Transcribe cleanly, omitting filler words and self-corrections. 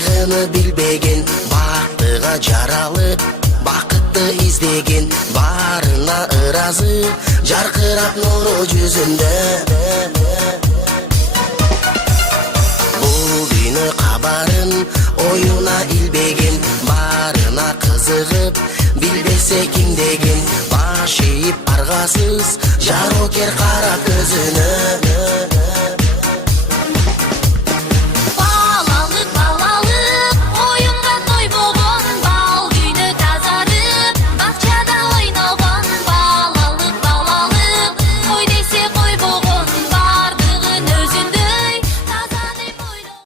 кайгыны билбеген, бактыга жаралып бакытты издеген, баарына ыраазы жаркырап нуру жүзүндө. Бул дүйнө кабарын оюна илбеген, баарына кызыгып билбесе ким деген, баш ийип аргасыз жарокер кара көзүнө.